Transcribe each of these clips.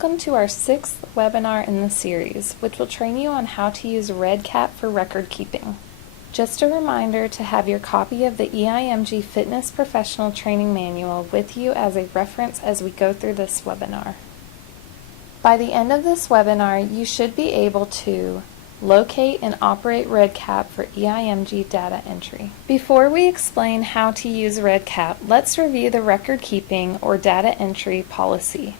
Welcome to our 6th webinar in the series, which will train you on how to use REDcap for record keeping. Just a reminder to have your copy of the EIMG Fitness Professional Training Manual with you as a reference as we go through this webinar. By the end of this webinar, you should be able to locate and operate REDcap for EIMG data entry. Before we explain how to use REDcap, let's review the record keeping or data entry policy.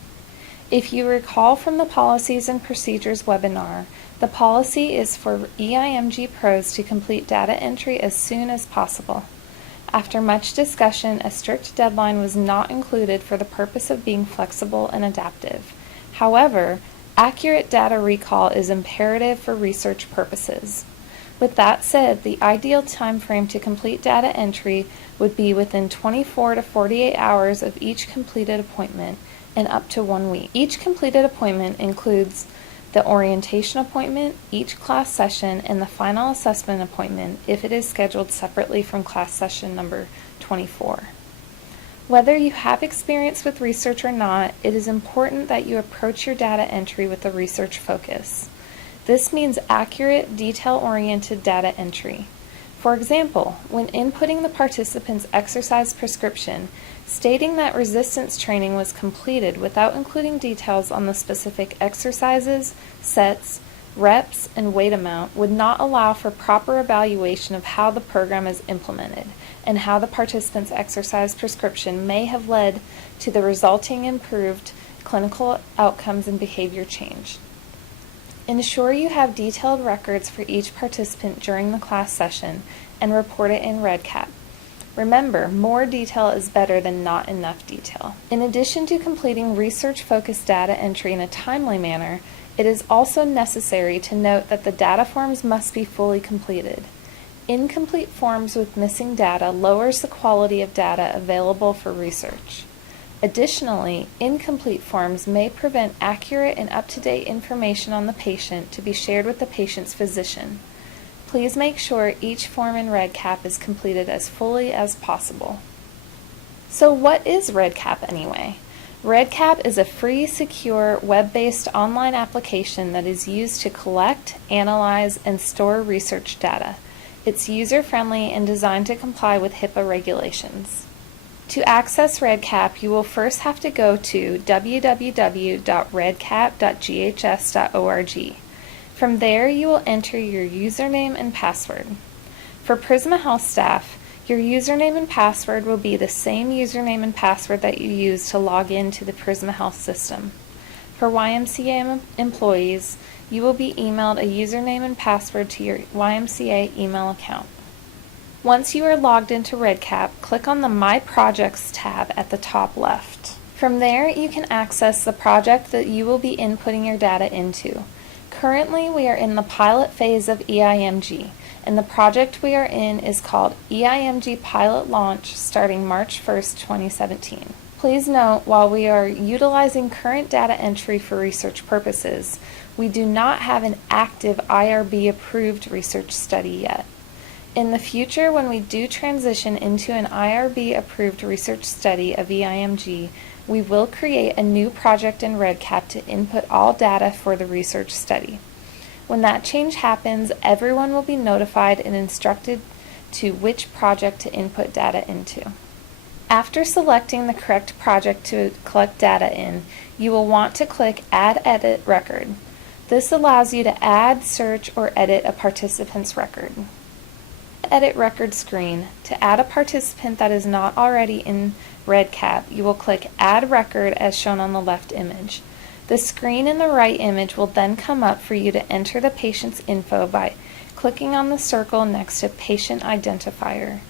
If you recall from the Policies and Procedures webinar, the policy is for EIMG pros to complete data entry as soon as possible. After much discussion, a strict deadline was not included for the purpose of being flexible and adaptive. However, accurate data recall is imperative for research purposes. With that said, the ideal time frame to complete data entry would be within 24 to 48 hours of each completed appointment and up to 1 week. Each completed appointment includes the orientation appointment, each class session, and the final assessment appointment if it is scheduled separately from class session number 24. Whether you have experience with research or not, it is important that you approach your data entry with a research focus. This means accurate, detail-oriented data entry. For example, when inputting the participant's exercise prescription, stating that resistance training was completed without including details on the specific exercises, sets, reps, and weight amount would not allow for proper evaluation of how the program is implemented and how the participant's exercise prescription may have led to the resulting improved clinical outcomes and behavior change. Ensure you have detailed records for each participant during the class session and report it in REDcap. Remember, more detail is better than not enough detail. In addition to completing research-focused data entry in a timely manner, it is also necessary to note that the data forms must be fully completed. Incomplete forms with missing data lowers the quality of data available for research. Additionally, incomplete forms may prevent accurate and up-to-date information on the patient to be shared with the patient's physician. Please make sure each form in REDcap is completed as fully as possible. So what is REDcap anyway? REDcap is a free, secure, web-based online application that is used to collect, analyze, and store research data. It's user-friendly and designed to comply with HIPAA regulations. To access REDcap, you will first have to go to www.redcap.ghs.org. From there, you will enter your username and password. For Prisma Health staff, your username and password will be the same username and password that you use to log into the Prisma Health system. For YMCA employees, you will be emailed a username and password to your YMCA email account. Once you are logged into REDcap, click on the My Projects tab at the top left. From there, you can access the project that you will be inputting your data into. Currently, we are in the pilot phase of EIMG, and the project we are in is called EIMG Pilot Launch starting March 1st, 2017. Please note, while we are utilizing current data entry for research purposes, we do not have an active IRB-approved research study yet. In the future, when we do transition into an IRB-approved research study of EIMG, we will create a new project in REDcap to input all data for the research study. When that change happens, everyone will be notified and instructed to which project to input data into. After selecting the correct project to collect data in, you will want to click Add Edit Record. This allows you to add, search, or edit a participant's record. Edit record screen. To add a participant that is not already in REDcap, you will click Add Record as shown on the left image. The screen in the right image will then come up for you to enter the patient's info by clicking on the circle next to Patient Identifier.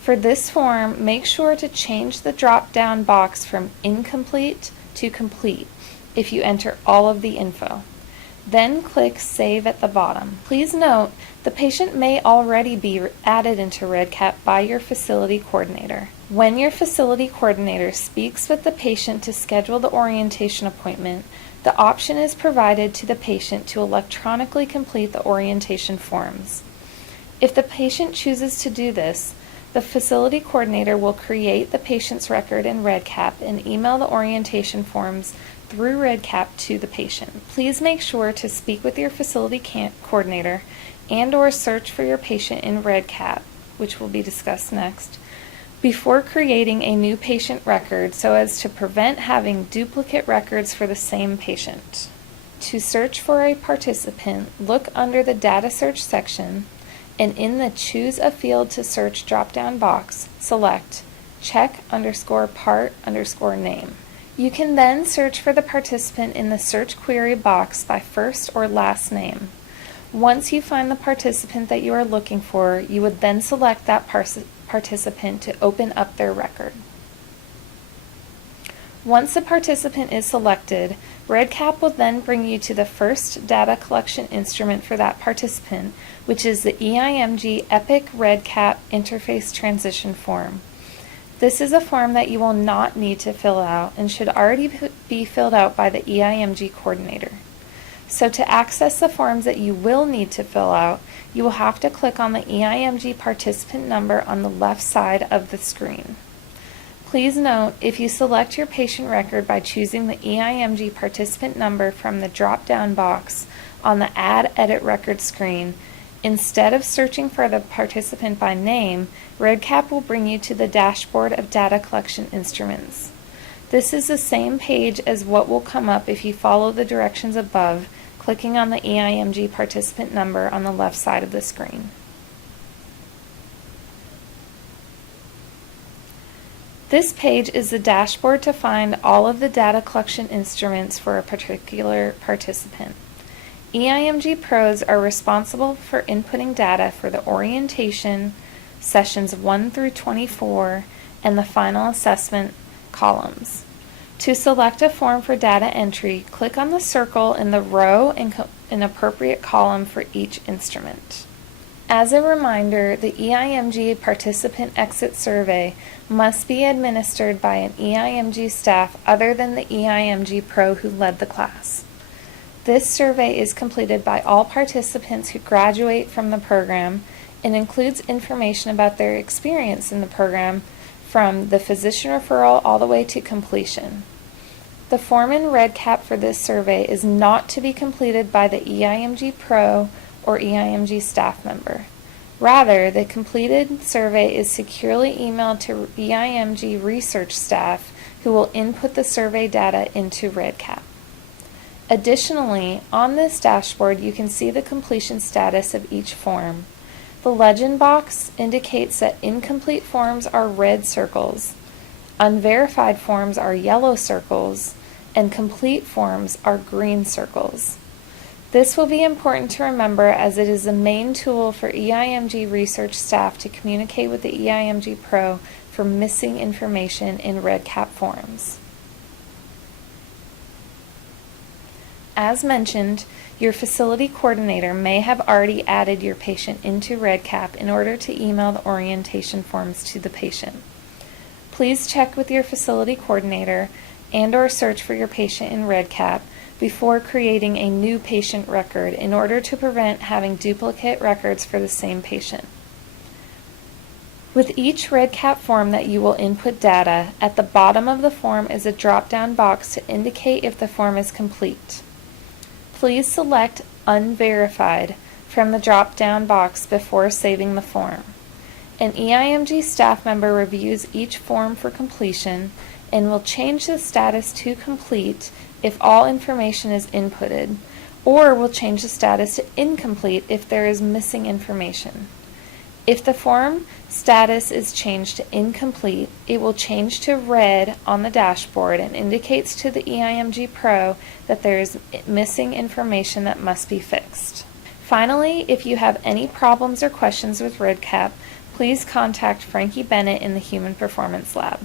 For this form, make sure to change the drop-down box from Incomplete to Complete if you enter all of the info. Then click Save at the bottom. Please note, the patient may already be added into REDcap by your facility coordinator. When your facility coordinator speaks with the patient to schedule the orientation appointment, the option is provided to the patient to electronically complete the orientation forms. If the patient chooses to do this, the facility coordinator will create the patient's record in REDcap and email the orientation forms through REDcap to the patient. Please make sure to speak with your facility coordinator and/or search for your patient in REDcap, which will be discussed next, before creating a new patient record so as to prevent having duplicate records for the same patient. To search for a participant, look under the Data Search section, and in the Choose a Field to Search drop-down box, select check_part_name. You can then search for the participant in the search query box by first or last name. Once you find the participant that you are looking for, you would then select that participant to open up their record. Once the participant is selected, REDcap will then bring you to the first data collection instrument for that participant, which is the EIMG Epic REDcap Interface Transition Form. This is a form that you will not need to fill out and should already be filled out by the EIMG coordinator. So to access the forms that you will need to fill out, you will have to click on the EIMG participant number on the left side of the screen. Please note, if you select your patient record by choosing the EIMG participant number from the drop-down box on the Add Edit Record screen, instead of searching for the participant by name, REDcap will bring you to the dashboard of data collection instruments. This is the same page as what will come up if you follow the directions above, clicking on the EIMG participant number on the left side of the screen. This page is the dashboard to find all of the data collection instruments for a particular participant. EIMG pros are responsible for inputting data for the orientation, sessions 1 through 24, and the final assessment columns. To select a form for data entry, click on the circle in the row and an appropriate column for each instrument. As a reminder, the EIMG Participant Exit Survey must be administered by an EIMG staff other than the EIMG Pro who led the class. This survey is completed by all participants who graduate from the program and includes information about their experience in the program from the physician referral all the way to completion. The form in REDcap for this survey is not to be completed by the EIMG Pro or EIMG staff member. Rather, the completed survey is securely emailed to EIMG research staff who will input the survey data into REDcap. Additionally, on this dashboard you can see the completion status of each form. The legend box indicates that incomplete forms are red circles, unverified forms are yellow circles, and complete forms are green circles. This will be important to remember as it is the main tool for EIMG research staff to communicate with the EIMG Pro for missing information in REDcap forms. As mentioned, your facility coordinator may have already added your patient into REDcap in order to email the orientation forms to the patient. Please check with your facility coordinator and/or search for your patient in REDcap before creating a new patient record in order to prevent having duplicate records for the same patient. With each REDcap form that you will input data, at the bottom of the form is a drop-down box to indicate if the form is complete. Please select Unverified from the drop-down box before saving the form. An EIMG staff member reviews each form for completion and will change the status to complete if all information is inputted, or will change the status to incomplete if there is missing information. If the form status is changed to incomplete, it will change to red on the dashboard and indicates to the EIMG Pro that there is missing information that must be fixed. Finally, if you have any problems or questions with REDcap, please contact Frankie Bennett in the Human Performance Lab.